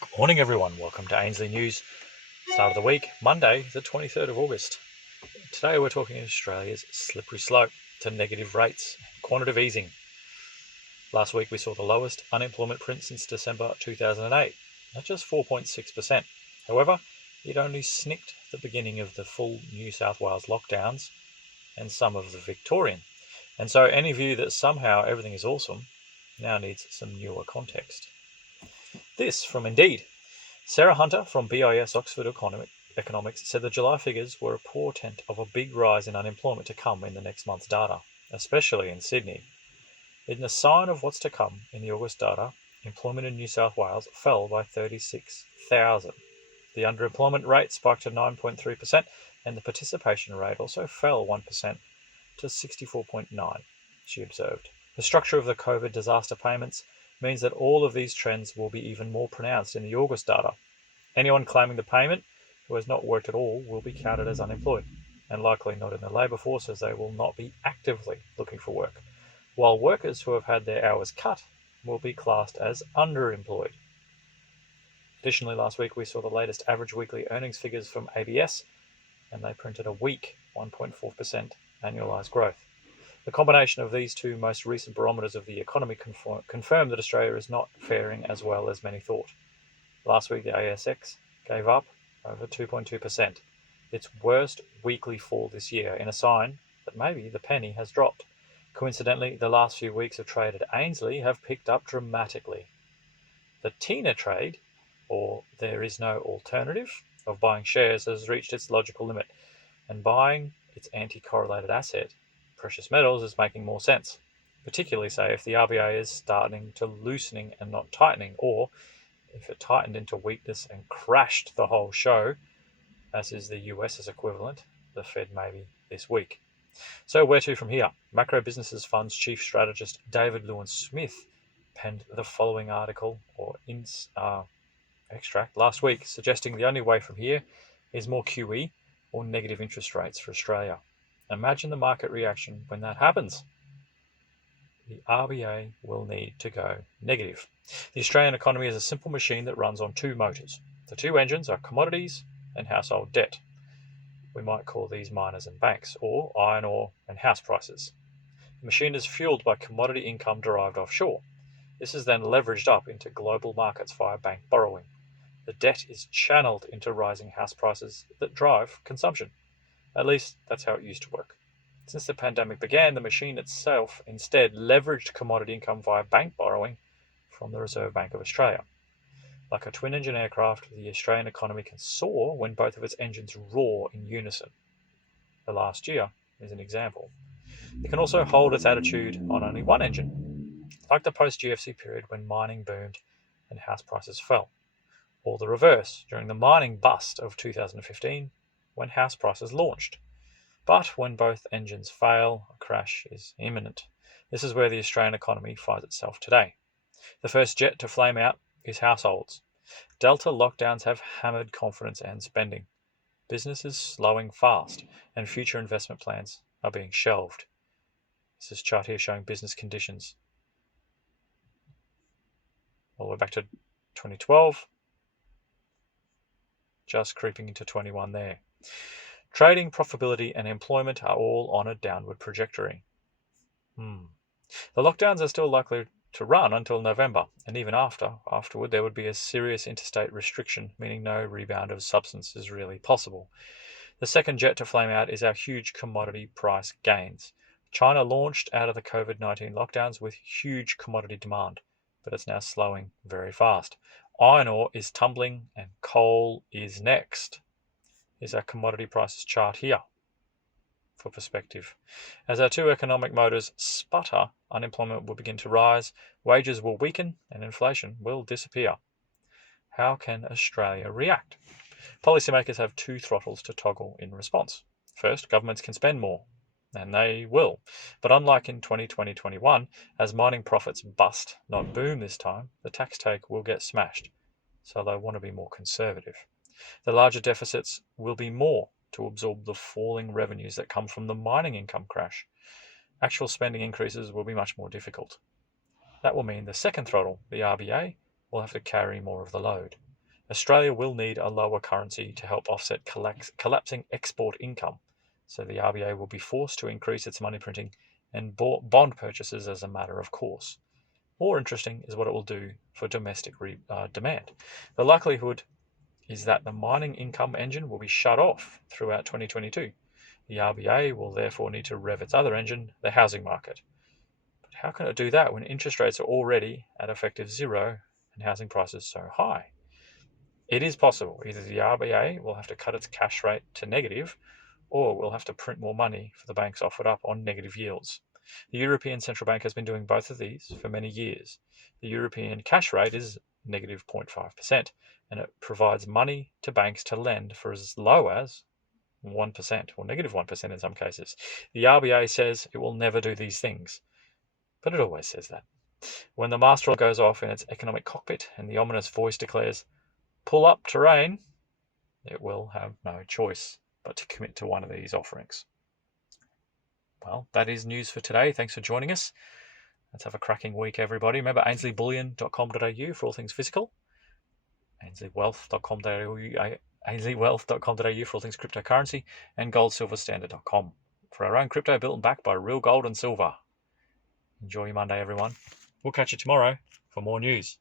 Good morning, everyone. Welcome to Ainsley News. Start of the week, Monday, the 23rd of August. Today, we're talking Australia's slippery slope to negative rates and quantitative easing. Last week, we saw the lowest unemployment print since December 2008, at just 4.6%. However, it only snicked the beginning of the full New South Wales lockdowns and some of the Victorian. And so, any view that somehow everything is awesome now needs some newer context. This from Indeed. Sarah Hunter from BIS Oxford Economics said the July figures were a portent of a big rise in unemployment to come in the next month's data, especially in Sydney. In a sign of what's to come in the August data, employment in New South Wales fell by 36,000. The underemployment rate spiked to 9.3%, and the participation rate also fell 1% to 64.9, she observed. The structure of the COVID disaster payments means that all of these trends will be even more pronounced in the August data. Anyone claiming the payment who has not worked at all will be counted as unemployed, and likely not in the labour force, as they will not be actively looking for work, while workers who have had their hours cut will be classed as underemployed. Additionally, last week we saw the latest average weekly earnings figures from ABS, and they printed a weak 1.4% annualised growth. The combination of these two most recent barometers of the economy confirm that Australia is not faring as well as many thought. Last week, the ASX gave up over 2.2%, its worst weekly fall this year, in a sign that maybe the penny has dropped. Coincidentally, the last few weeks of trade at Ainsley have picked up dramatically. The TINA trade, or there is no alternative, of buying shares has reached its logical limit, and buying its anti-correlated asset, precious metals, is making more sense, particularly, say, if the RBA is starting to loosening and not tightening, or if it tightened into weakness and crashed the whole show, as is the US's equivalent, the Fed maybe this week. So where to from here? Macro Businesses Fund's chief strategist David Lewin-Smith penned the following article or extract last week, suggesting the only way from here is more QE or negative interest rates for Australia. Imagine the market reaction when that happens. The RBA will need to go negative. The Australian economy is a simple machine that runs on two motors. The two engines are commodities and household debt. We might call these miners and banks, or iron ore and house prices. The machine is fueled by commodity income derived offshore. This is then leveraged up into global markets via bank borrowing. The debt is channeled into rising house prices that drive consumption. At least that's how it used to work. Since the pandemic began, the machine itself instead leveraged commodity income via bank borrowing from the Reserve Bank of Australia. Like a twin-engine aircraft, the Australian economy can soar when both of its engines roar in unison. The last year is an example. It can also hold its attitude on only one engine, like the post-GFC period when mining boomed and house prices fell, or the reverse during the mining bust of 2015 when house prices launched. But when both engines fail, a crash is imminent. This is where the Australian economy finds itself today. The first jet to flame out is households. Delta lockdowns have hammered confidence and spending. Business is slowing fast, and future investment plans are being shelved. This is a chart here showing business conditions all the way back to 2012, just creeping into 21 there. Trading, profitability, and employment are all on a downward trajectory. The lockdowns are still likely to run until November, and even afterward there would be a serious interstate restriction, meaning no rebound of substance is really possible. The second jet to flame out is our huge commodity price gains. China launched out of the COVID-19 lockdowns with huge commodity demand, but it's now slowing very fast. Iron ore is tumbling and coal is next. Is our commodity prices chart here for perspective. As our two economic motors sputter, unemployment will begin to rise, wages will weaken, and inflation will disappear. How can Australia react? Policymakers have two throttles to toggle in response. First, governments can spend more, and they will. But unlike in 2020-21, as mining profits bust, not boom this time, the tax take will get smashed. So they want to be more conservative. The larger deficits will be more to absorb the falling revenues that come from the mining income crash. Actual spending increases will be much more difficult. That will mean the second throttle, the RBA, will have to carry more of the load. Australia will need a lower currency to help offset collapsing export income, so the RBA will be forced to increase its money printing and bond purchases as a matter of course. More interesting is what it will do for domestic demand. The likelihood is that the mining income engine will be shut off throughout 2022. The RBA will therefore need to rev its other engine, the housing market. But how can it do that when interest rates are already at effective zero and housing prices so high? It is possible. Either the RBA will have to cut its cash rate to negative, or we'll have to print more money for the banks offered up on negative yields. The European Central Bank has been doing both of these for many years. The European cash rate is negative 0.5%, and it provides money to banks to lend for as low as 1%, or negative 1% in some cases. The RBA says it will never do these things, but it always says that. When the master goes off in its economic cockpit and the ominous voice declares, "Pull up terrain," it will have no choice but to commit to one of these offerings. Well, that is news for today. Thanks for joining us. Let's have a cracking week, everybody. Remember ainsleyBullion.com.au for all things physical, ainsleywealth.com.au for all things cryptocurrency, and goldsilverstandard.com for our own crypto built and backed by real gold and silver. Enjoy your Monday, everyone. We'll catch you tomorrow for more news.